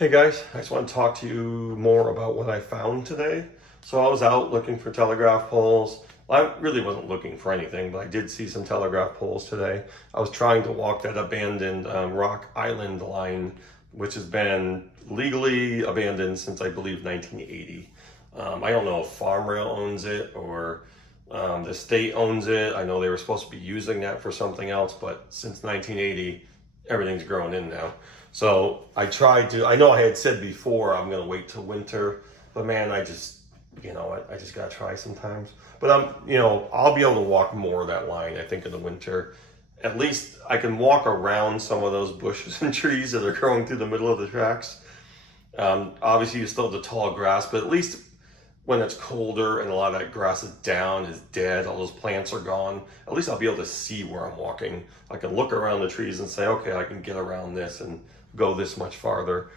Hey guys, I just want to talk to you more about what I found today. So I was out looking for telegraph poles. Well, I really wasn't looking for anything, but I did see some telegraph poles today. I was trying to walk that abandoned Rock Island line, which has been legally abandoned since I believe 1980. I don't know if Farm Rail owns it or the state owns it. I know they were supposed to be using that for something else, but since 1980, everything's grown in now. So I know I had said before I'm going to wait till winter, but man, I just got to try sometimes. But I'll be able to walk more of that line, I think, in the winter. At least I can walk around some of those bushes and trees that are growing through the middle of the tracks. Obviously, you still have the tall grass, but at least when it's colder and a lot of that grass is down, is dead, all those plants are gone, at least I'll be able to see where I'm walking. I can look around the trees and say, okay, I can get around this and go this much farther.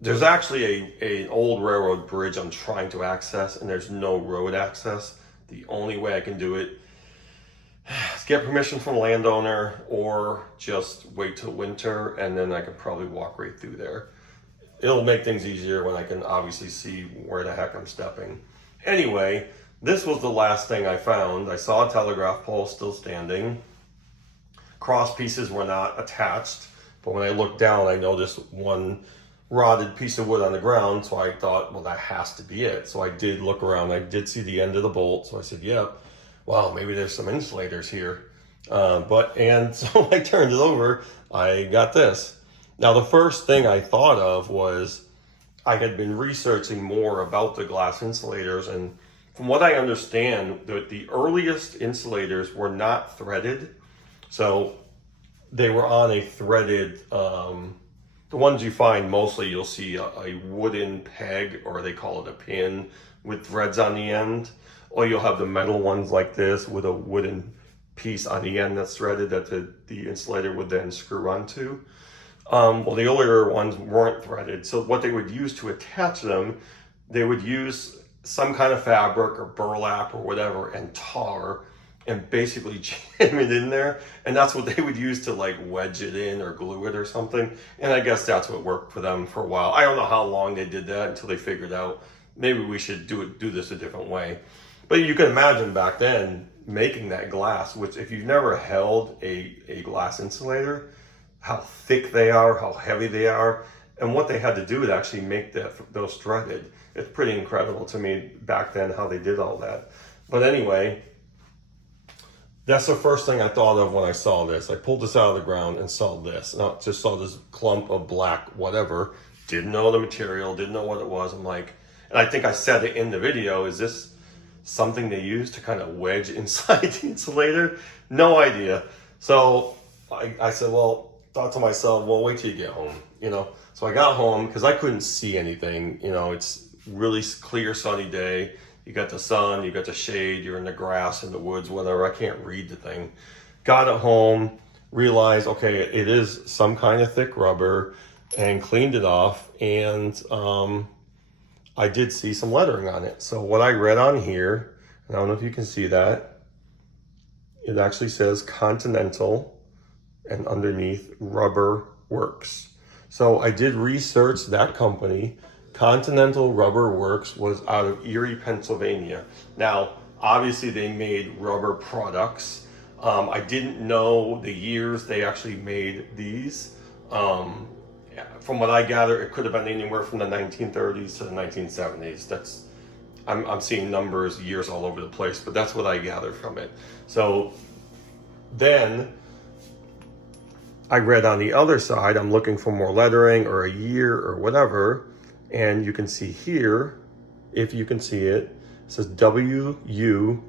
There's actually an old railroad bridge I'm trying to access, and there's no road access. The only way I can do it is get permission from a landowner or just wait till winter, and then I can probably walk right through there. It'll make things easier when I can obviously see where the heck I'm stepping. Anyway, this was the last thing I found. I saw a telegraph pole still standing. Cross pieces were not attached, but when I looked down, I noticed one rotted piece of wood on the ground, so I thought, well, that has to be it. So I did look around. I did see the end of the bolt, so I said, yep, wow, maybe there's some insulators here. So I turned it over. I got this. Now, the first thing I thought of was I had been researching more about the glass insulators, and from what I understand, the earliest insulators were not threaded. So they were on a threaded, the ones you find mostly you'll see a wooden peg, or they call it a pin, with threads on the end. Or you'll have the metal ones like this with a wooden piece on the end that's threaded that the insulator would then screw onto. Well, the earlier ones weren't threaded, so what they would use to attach them, they would use some kind of fabric or burlap or whatever and tar and basically jam it in there, and that's what they would use to like wedge it in or glue it or something. And I guess that's what worked for them for a while. I don't know how long they did that until they figured out maybe we should do this a different way. But you can imagine back then making that glass, which if you've never held a glass insulator, how thick they are, how heavy they are, and what they had to do to actually make those threaded. It's pretty incredible to me back then how they did all that. But anyway, that's the first thing I thought of when I saw this. I pulled this out of the ground and saw this. And I just saw this clump of black whatever. Didn't know the material, didn't know what it was. I'm like, and I think I said it in the video, is this something they use to kind of wedge inside the insulator? No idea. So I said, thought to myself, well, wait till you get home, So I got home because I couldn't see anything. It's really clear sunny day. You got the sun, you got the shade, you're in the grass, in the woods, whatever. I can't read the thing. Got it home, realized, okay, it is some kind of thick rubber, and cleaned it off. And I did see some lettering on it. So what I read on here, and I don't know if you can see that, it actually says Continental, and underneath Rubber Works. So I did research that company. Continental Rubber Works was out of Erie, Pennsylvania. Now, obviously they made rubber products. I didn't know the years they actually made these. From what I gather, it could have been anywhere from the 1930s to the 1970s. I'm seeing numbers, years all over the place, but that's what I gathered from it. So then I read on the other side, I'm looking for more lettering or a year or whatever. And you can see here, if you can see it, it says W.U.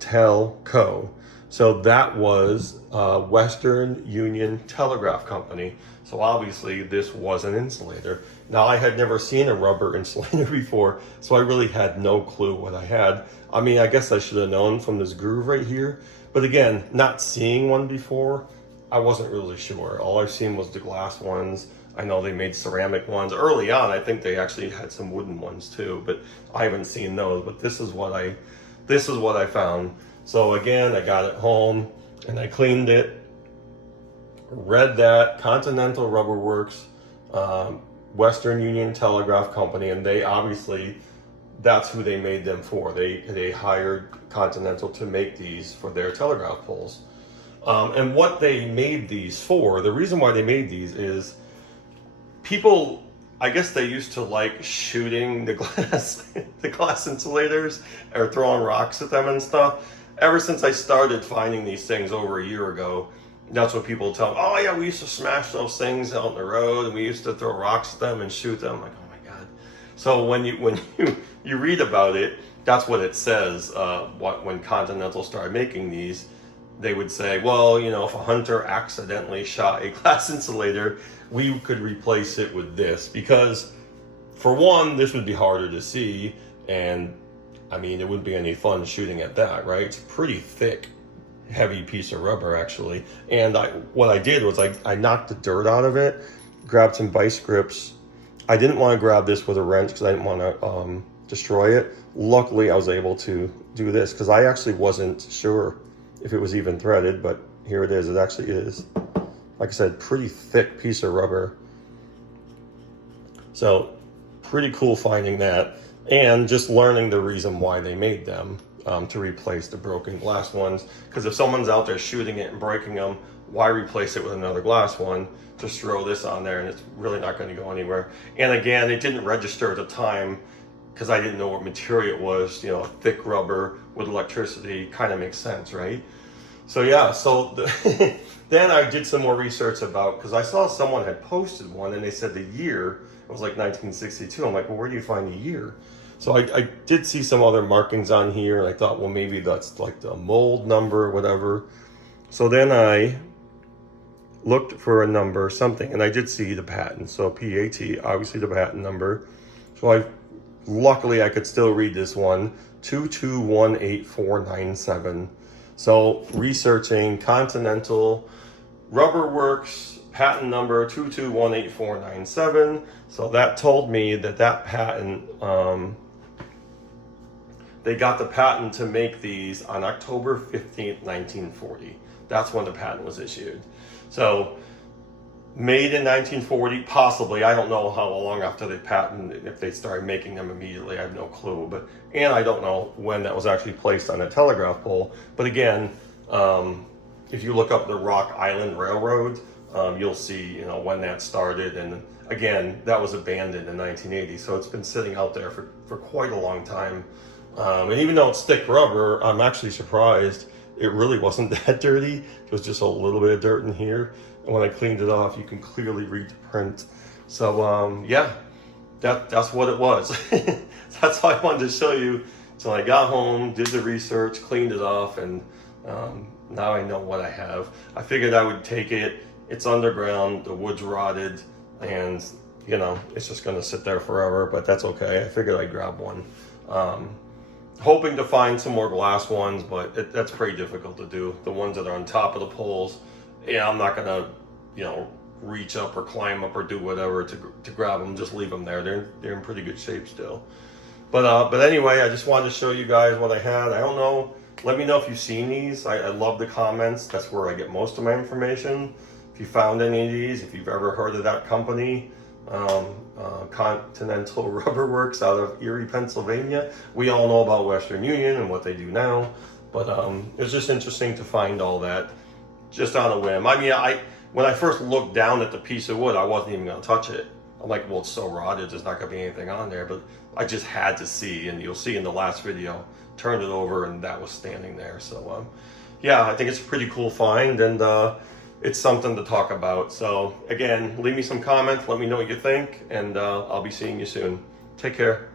Telco. So that was Western Union Telegraph Company. So obviously this was an insulator. Now I had never seen a rubber insulator before, so I really had no clue what I had. I mean, I guess I should have known from this groove right here. But again, not seeing one before, I wasn't really sure. All I've seen was the glass ones. I know they made ceramic ones. Early on, I think they actually had some wooden ones too, but I haven't seen those. But this is what I found. So again, I got it home and I cleaned it, read that Continental Rubber Works Western Union Telegraph Company, and they obviously, that's who they made them for. They hired Continental to make these for their telegraph poles. And what they made these for, the reason why they made these is people, I guess they used to like shooting the glass insulators or throwing rocks at them and stuff. Ever since I started finding these things over a year ago, that's what people tell me. Oh yeah, we used to smash those things out in the road, and we used to throw rocks at them and shoot them. I'm like, oh my god. So when you read about it, that's what it says. When Continental started making these, they would say, well, you know, if a hunter accidentally shot a glass insulator, we could replace it with this, because for one, this would be harder to see, and I mean, it wouldn't be any fun shooting at that, right? It's a pretty thick, heavy piece of rubber, actually. And what I did was I knocked the dirt out of it, grabbed some vice grips. I didn't want to grab this with a wrench because I didn't want to destroy it. Luckily, I was able to do this because I actually wasn't sure if it was even threaded, but here it is. It actually is. Like I said, pretty thick piece of rubber. So pretty cool finding that, and just learning the reason why they made them, to replace the broken glass ones. Because if someone's out there shooting it and breaking them, why replace it with another glass one? Just throw this on there and it's really not going to go anywhere. And again, it didn't register at the time because I didn't know what material it was. You know, thick rubber with electricity kind of makes sense, right? So yeah, then I did some more research about, because I saw someone had posted one and they said the year, it was like 1962. I'm like, well, where do you find the year? So I did see some other markings on here, and I thought, well, maybe that's like the mold number or whatever. So then I looked for a number, something, and I did see the patent. So PAT, obviously the patent number. So luckily I could still read this one, 2218497. So researching Continental Rubber Works patent number 2218497. So that told me that patent, they got the patent to make these on October 15th, 1940. That's when the patent was issued. So made in 1940, possibly. I don't know how long after they patented, if they started making them immediately, I have no clue. And I don't know when that was actually placed on a telegraph pole. But again, if you look up the Rock Island Railroad, you'll see, you know, when that started. And again, that was abandoned in 1980. So it's been sitting out there for quite a long time. And even though it's thick rubber, I'm actually surprised it really wasn't that dirty. It was just a little bit of dirt in here. And when I cleaned it off, you can clearly read the print. So yeah, that's what it was. That's all I wanted to show you. So I got home, did the research, cleaned it off, and now I know what I have. I figured I would take it. It's underground, the wood's rotted, and you know, it's just gonna sit there forever, but that's okay. I figured I'd grab one. Hoping to find some more glass ones, but that's pretty difficult to do. The ones that are on top of the poles, yeah, I'm not gonna, you know, reach up or climb up or do whatever to grab them. Just leave them there. They're in pretty good shape still. But anyway, I just wanted to show you guys what I had. I don't know. Let me know if you've seen these. I love the comments. That's where I get most of my information. If you found any of these, if you've ever heard of that company, Continental Rubber Works out of Erie, Pennsylvania. We all know about Western Union and what they do now, but it was just interesting to find all that just on a whim. I mean, when I first looked down at the piece of wood, I wasn't even going to touch it. I'm like, well, it's so rotted, there's not going to be anything on there, but I just had to see, and you'll see in the last video, turned it over and that was standing there. So yeah, I think it's a pretty cool find, and it's something to talk about. So again, leave me some comments, let me know what you think, and I'll be seeing you soon. Take care.